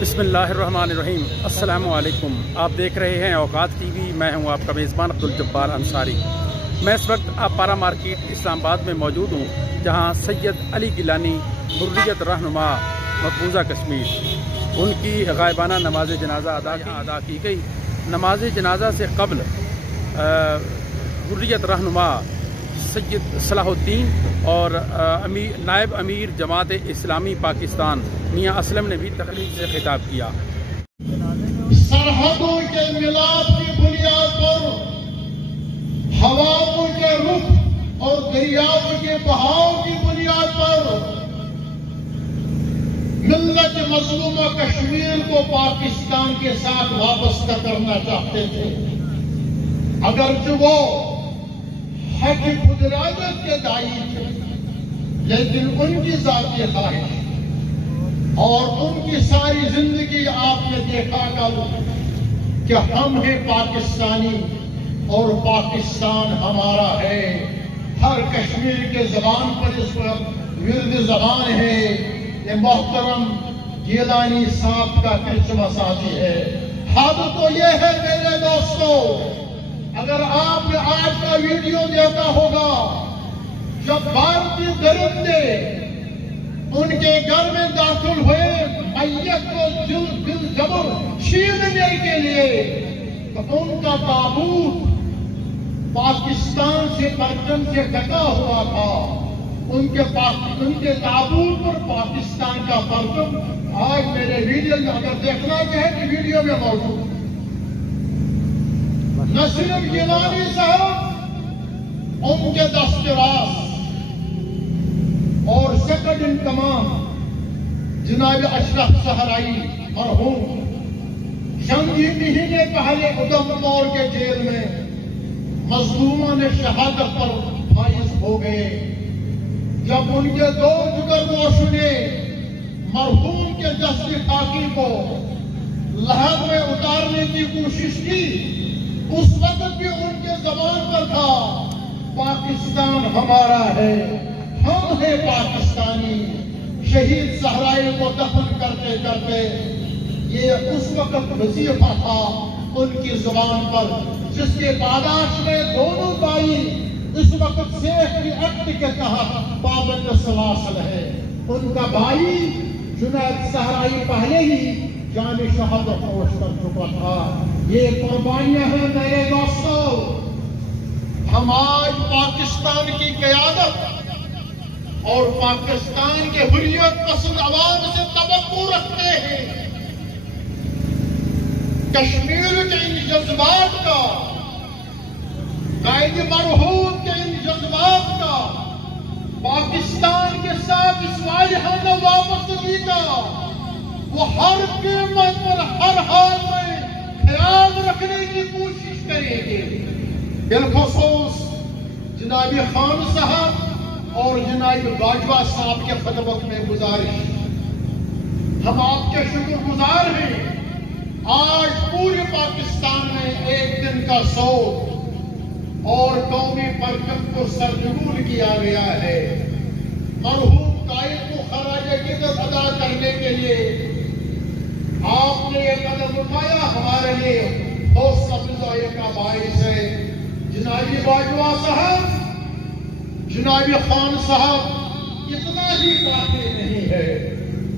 بسم اللہ الرحمن الرحیم۔ السلام علیکم۔ آپ دیکھ رہے ہیں اوقات ٹی وی۔ میں ہوں آپ کا میزبان عبدالجبار انصاری۔ میں اس وقت پارا مارکیٹ اسلام آباد میں موجود ہوں، جہاں سید علی گیلانی حریت رہنما مقبوضہ کشمیر ان کی غائبانہ نماز جنازہ ادا کی گئی۔ نماز جنازہ سے قبل حریت رہنما سید صلاح الدین اور نائب امیر جماعت اسلامی پاکستان میاں اسلم نے بھی تقریب سے خطاب کیا۔ سرحدوں کے ملاپ کی بنیاد پر ہواؤں کے رخ اور دریاؤں کے بہاؤ کی بنیاد پر ملت مظلومہ کشمیر کو پاکستان کے ساتھ وابستہ کرنا چاہتے تھے، اگرچہ وہ حق قدرت کے داعی تھے، لیکن ان کی ذاتی خواہش اور ان کی ساری زندگی آپ نے دیکھا کہ ہم ہیں پاکستانی اور پاکستان ہمارا ہے۔ ہر کشمیر کے زبان پر اس وقت ورد زبان ہے، یہ محترم گیلانی صاحب کا کرشمہ سازی ہے۔ حد تو یہ ہے میرے دوستو، اگر آپ نے آج کا ویڈیو دیکھا ہوگا، جب بھارتی درندے ان کے گھر میں داخل ہوئے میت کو دل جبر چھیننے کے لیے، تو ان کا تابوت پاکستان سے پرچم سے ڈھکا ہوا تھا۔ ان کے تابوت پر پاکستان کا پرچم آج میرے ویڈیو میں اگر دیکھنا چاہے تو ویڈیو میں موجود۔ نہ صرف گیلانی صاحب، ان کے دستراز اور سیکنڈ ان کمانڈ جناب اشرف صحرائی مرحوم چند ہی مہینے پہلے ادھمپور کے جیل میں مظلومان شہادت پر فائز ہو گئے۔ جب ان کے دو جگرگوشوں نے مرحوم کے جسد خاکی کو لحد میں اتارنے کی کوشش کی، اس وقت بھی ان کے زبان پر تھا پاکستان ہمارا ہے، ہم ہیں پاکستانی۔ شہید صحرائی کو دفن کرتے کرتے یہ اس وقت وظیفہ تھا ان کی زبان پر، جس کے پاداش میں دونوں بھائی اس وقت سیفٹی ایکٹ کے تحت پابند سلاسل ہے۔ ان کا بھائی جنید صحرائی پہلے ہی جان شہادت نوش کر چکا تھا۔ یہ قربانیاں ہیں میرے دوستو۔ ہم آج پاکستان کی قیادت اور پاکستان کے حریت پسند عوام سے توقع رکھتے ہیں، کشمیر کے ان جذبات کا، قائد مرحوم کے ان جذبات کا، پاکستان کے ساتھ اس واجہانہ وابستگی کا وہ ہر قیمت پر ہر حال میں خیال رکھنے کی کوشش کریں گے۔ بالخصوص جناب خان صاحب اور جناب باجوہ صاحب کے خدمت میں گزارش، ہم آپ کے شکر گزار ہیں۔ آج پورے پاکستان میں ایک دن کا سوگ اور قومی پرچم کو سرنگون کیا گیا ہے۔ مرحوم قائد کو خراج عقیدت ادا کرنے کے لیے آپ نے یہ قدم اٹھایا، ہمارے لیے حوصلہ افزائی کا باعث ہے۔ جناب باجوہ صاحب، جناب خان صاحب، اتنا ہی کافی نہیں ہے۔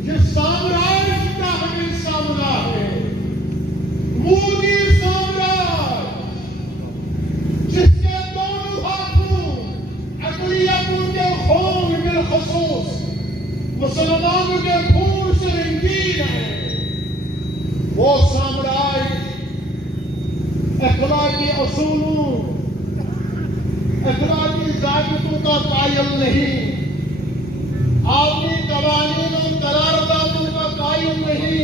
جس سامراج کا ہمیں سامنا ہے، مودی سامراج، جس کے دونوں ہاتھوں اقلیتوں کے خون بالخصوص مسلمانوں کے خون سے رنگین ہے، وہ سامراج اخلاقی اصولوں، اخلاقی ضابطوں کا قائل نہیں، عالمی قوانین اور قراردادوں کا قائل نہیں،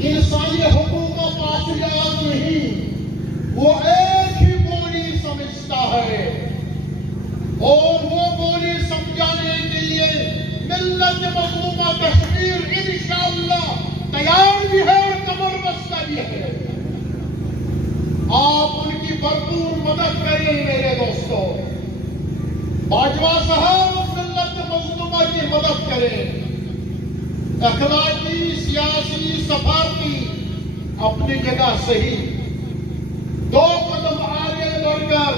انسانی حقوق کا پاسدار نہیں، وہ ایک ہی بولی سمجھتا ہے، اور وہ بولی سمجھانے کے لیے ملت مظلومہ کشمیر انشاءاللہ تیار بھی ہے اور کمر بستہ بھی ہے۔ آپ ان کی بھرپور مدد کریں میرے دوستو۔ باجوہ صاحب ملت مظلومہ کی مدد کریں، اخلاقی سیاسی सफारती अपनी जगह सही, 2 कदम आगे बढ़कर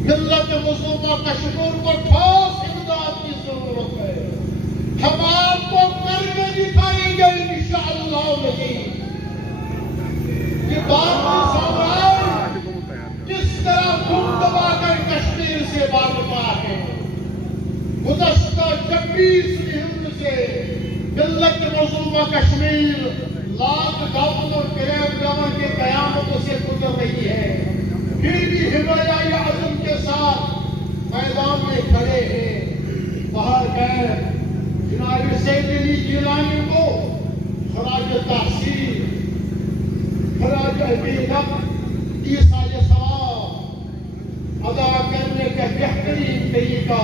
मिल्लत मुस्लिमा कश्मीर को ठोस इमदाद की जरूरत है। हम आपको करके दिखाएंगे इंशाअल्लाह नहीं कि भारतीय साम्राज्य किस तरह धूम दबाकर कश्मीर से भागता है। गुज़श्ता 26 हिंद से मिल्लत मुस्लिमा कश्मीर लॉकडाउन और क्रैकडाउन के कयामतों से गुजर रही है, फिर भी हिमालय आज़म के साथ मैदान में खड़े हैं। बाहर गए जनाब सैयद अली जिलानी को खराज तहसीन, खराज अकीदत, ईसाल सवाब अदा करने का बेहतरीन तरीका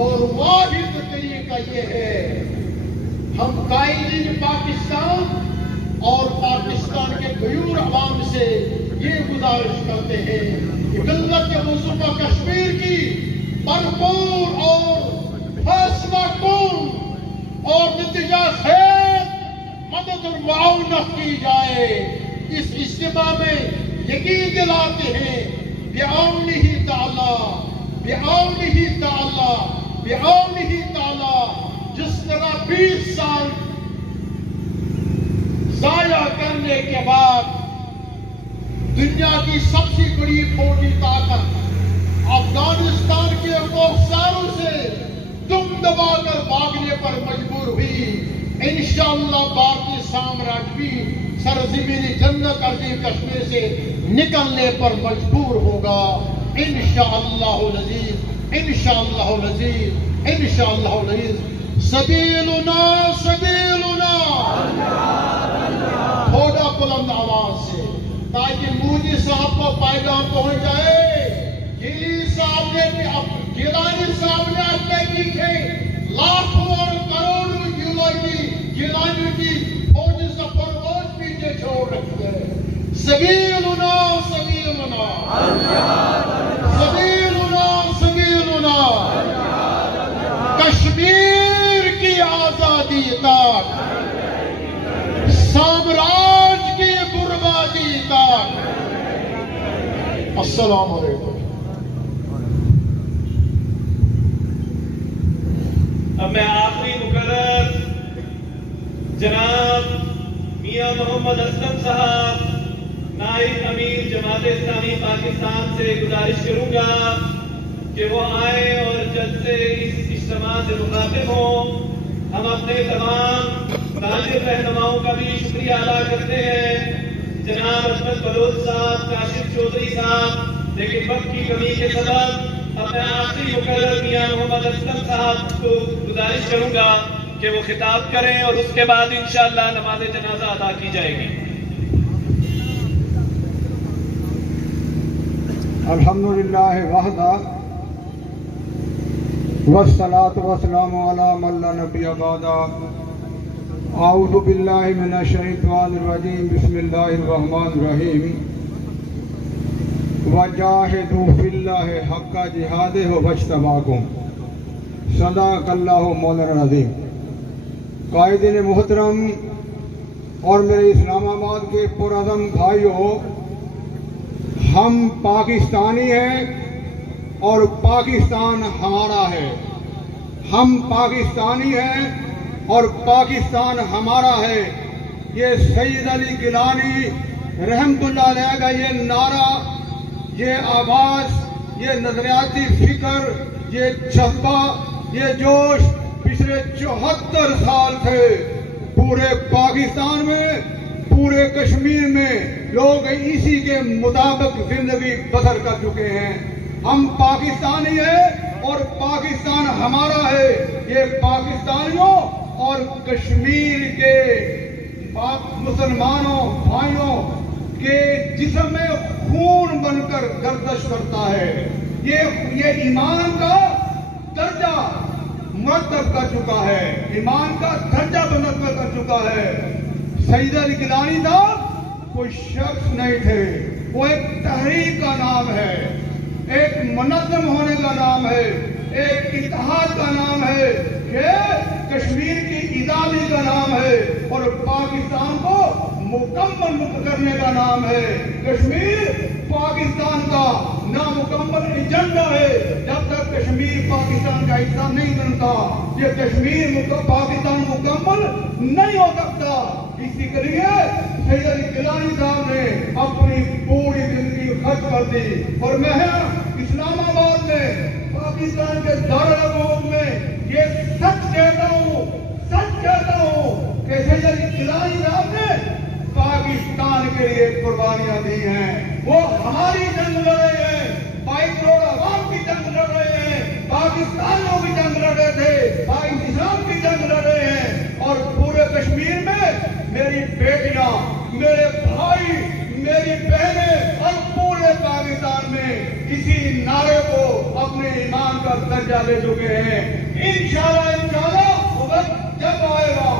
और वाहिद तरीका ये है, हम कायदीन पाकिस्तान और पाकिस्तान के गयूर अवाम से ये गुजारिश करते हैं कि मिल्लत मुस्लिमा कश्मीर की भरपूर और फैसला कौन और नतीजा खैर मदद और मुआवनत की जाए। इस इज्तिमा में यकीन दिलाते हैं बिआउनिही ताला, बिआउनिही ताला, बिआउनिही ताला, जिस तरह 20 साल जाया करने के बाद दुनिया की सबसे बड़ी फौजी ताकत अफगानिस्तान के कोहसारों से दुम दबाकर भागने पर मजबूर हुई। इंशाअल्लाह भारतीय साम्राज्य भी सरज़मीनी जन्नत अज़ीम कश्मीर से निकलने पर मजबूर होगा इंशाअल्लाह अज़ीज, इंशाअल्लाह अज़ीज, इंशाअल्लाह अज़ीज। सबीलुना सबीलुना, थोड़ा बुलंद आवाज से ताकि मोदी साहब को पैगाम पहुंच जाए। गिलानी साहब ने अपने पीछे लाखों और करोड़ों गिलानी की फौज से परवाज पीछे छोड़ रखी है। सबीलुना सबीलुना, सबीलुना सबीलुना, कश्मीर की आजादी तक, साम्राज्य की बर्बादी तक। अस्सलाम वालेकुम। अब मैं आखिरी मुकर्रर जनाब मियां मोहम्मद असलम साहब, नाइब अमीर जमात इस्लामी पाकिस्तान से गुजारिश करूंगा कि वो आए और जल्द से इस इज्तिमा से मुखातिब हों। हम अपने तमाम नाज़िर रहनुमाओं का भी शुक्रिया अदा करते हैं, जनाब अहमद बलोच साहब, काशिफ चौधरी साहब, लेकिन वक्त की कमी के सबब अपने आखिरी मुकर्रर मियां मोहम्मद असलम साहब को गुजारिश करूंगा कि वो खिताब करें और उसके बाद इंशाअल्लाह नमाज जनाजा अदा की जाएगी। अल्हम्दुलिल्लाह वहदा वस्सलातु वस्सलामु अला मन ला नबिय्य बअदा। आऊज़ु बिल्लाहि मिनश शैतानिर रजीम, बिस्मिल्लाहिर रहमानिर रहीम। वजाहिदू फिल्लाहि हक्का जिहादिही वज्तबाकुम, सदाकल्लाहु मौलाना अज़ीम। कायदीन मोहतरम और मेरे इस्लामाबाद के पुरअज़म भाइयों, हम पाकिस्तानी हैं और पाकिस्तान हमारा है। हम पाकिस्तानी हैं और पाकिस्तान हमारा है। ये सैयद अली गिलानी रहमतुल्लाह अलैह का ये नारा, ये आवाज़, ये नजरियाती फिक्र, ये जज्बा, ये जोश पिछले 74 साल से पूरे पाकिस्तान में, पूरे कश्मीर में लोग इसी के मुताबिक जिंदगी बसर कर चुके हैं। हम पाकिस्तानी हैं और पाकिस्तान हमारा है। ये पाकिस्तानियों और कश्मीर के मुसलमानों भाइयों के जिस्म में खून बनकर गर्दिश करता है। ये ईमान का दर्जा मुरतब कर चुका है, ईमान का दर्जा मुरतब कर चुका है। सैयद अली गिलानी साहब कोई शख्स नहीं थे, वो एक तहरीक का नाम है, एक मुनज़्ज़म होने का नाम है, एक इत्तेहाद का नाम है कि कश्मीर की आजादी का नाम है और पाकिस्तान को मुकम्मल मुक्त करने का नाम है। कश्मीर पाकिस्तान का नामुकम्मल एजेंडा है। जब तक कश्मीर पाकिस्तान का हिस्सा नहीं बनता, ये कश्मीर पाकिस्तान मुकम्मल नहीं हो सकता। इसी के लिए सैयद अली गिलानी साहब ने अपनी पूरी जिंदगी खर्च कर दी और मैं इस्लामाबाद में पाकिस्तान के दारुल में ये सच कहता हूँ कि सैयद अली गिलानी साहब ने पाकिस्तान के लिए कुर्बानियां दी हैं। वो हमारी जंग लड़ रहे हैं, 22 करोड़ अवाम की जंग लड़ रहे हैं, पाकिस्तानियों की जंग लड़ रहे थे, पाकिस्तान की जंग लड़ रहे हैं। और पूरे कश्मीर में मेरी बेटियां, मेरे भाई, मेरी बहनें और पूरे पाकिस्तान में इसी नारे को अपने ईमान का दर्जा दे चुके हैं। इंशाअल्लाह वो वक्त जब आएगा,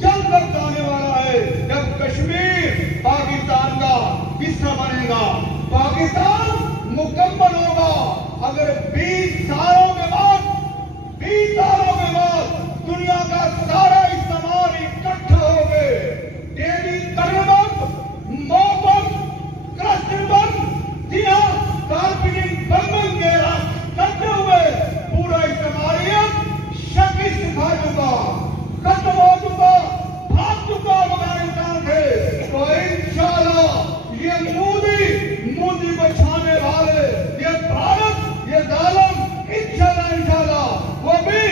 जल्द वक्त आने वाला है जब कश्मीर पाकिस्तान का हिस्सा बनेगा, पाकिस्तान मुकम्मल होगा। अगर 20 सालों के बाद दुनिया का सारा इस्तेमाल इकट्ठा हो गए, डेली करबंद, मोहब्बत, क्रस्टबंद, दिया कारपिटिंग बंबन के करते हुए पूरा इस्तेमालियत शकिस्त खा चुका, खत्म हो चुका, भाग चुका अफगानिस्तान से। तो इंशाअल्लाह ये मोदी को छाने वाले, ये भारत, ये जालिम इंशाअल्लाह वो भी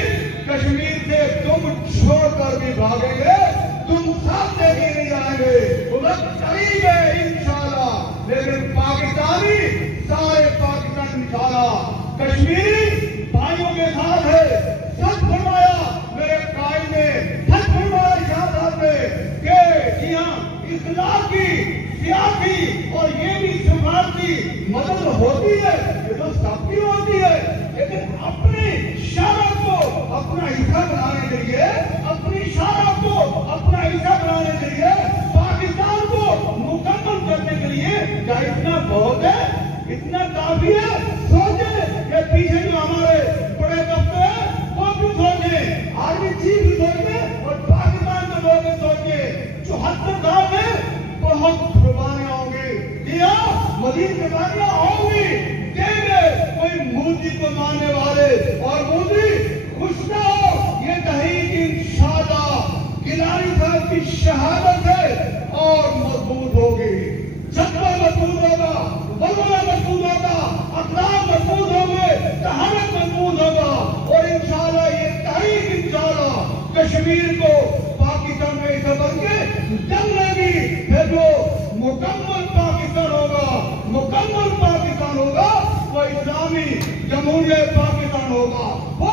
कश्मीर से तुम छोड़कर भी भागेंगे, तुम साथ लेके नहीं जाएंगे। वो वक्त करीब है इंशाअल्लाह। लेकिन पाकिस्तानी, सारे पाकिस्तान इंशाअल्लाह कश्मीरी भाइयों के साथ है। सच फरमाया मेरे कायद ने, सच फरमाया शाहबाद में कि यहाँ इखलाकी, सियासी और ये भी सिफारती मदद होती है, ये तो सबकी होती है। लेकिन अपनी शराब को अपना हिस्सा बनाने के लिए, अपनी शराब को अपना हिस्सा बनाने के लिए, पाकिस्तान को मुकम्मल करने के लिए क्या इतना बहुत है, इतना काफी है? सोचे ये पीछे जो हमारे बड़े दफ्तर है वो भी सोचे, आर्मी चीफ भी सोचे और पाकिस्तान के लोग भी सोचे। 74 साल में बहुत कुर्बानियां होंगी, दिया मजीद कुर्बानियां होंगी, देंगे कोई मोदी को मानने वाले। और मोदी खुश ना हो, ये तहरीक इंशाअल्लाह गिलानी साहब की शहादत है और मजबूत होगी। जज्बा मजबूत होगा, वल्ला मजबूत होगा, अखलाक मजबूत होंगे, तहरीक मजबूत होगा और इंशाअल्लाह ये तहरीक इंशाअल्लाह कश्मीर को पाकिस्तान में हिस्सा बन के जंग लेगी। फिर जो मुकम्मल पाकिस्तान होगा, मुकम्मल पाकिस्तान होगा, वो इस्लामी जमहूरियत पाकिस्तान होगा, वो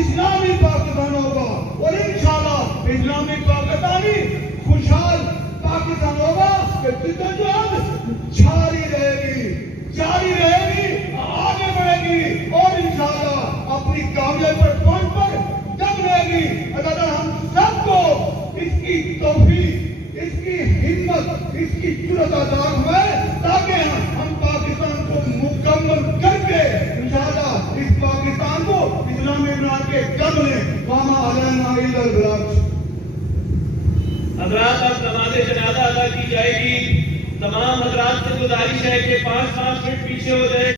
इस्लामी पाकिस्तान होगा और इंशाअल्लाह इस्लामी पाकिस्तानी खुशहाल पाकिस्तान होगा। जिद्दोजहद जारी रहेगी, आगे बढ़ेगी और इंशाअल्लाह अपनी कामयाबी पर पहुंच पर दम लेगी। अगर हम सबको इसकी तौफीक, इसकी हिम्मत, इसकी जुर्रत अता हुए ताकि हम पाकिस्तान को मुकम्मल करके इंशाअल्लाह इस पाकिस्तान को इस्लामी इमरान के कब्र में वामा अलैना इल्लल बलाग। हजरात अब नमाज़े जनाज़ा अदा की जाएगी। तमाम हजरात से गुजारिश है कि 5-5 मिनट पीछे हो जाए।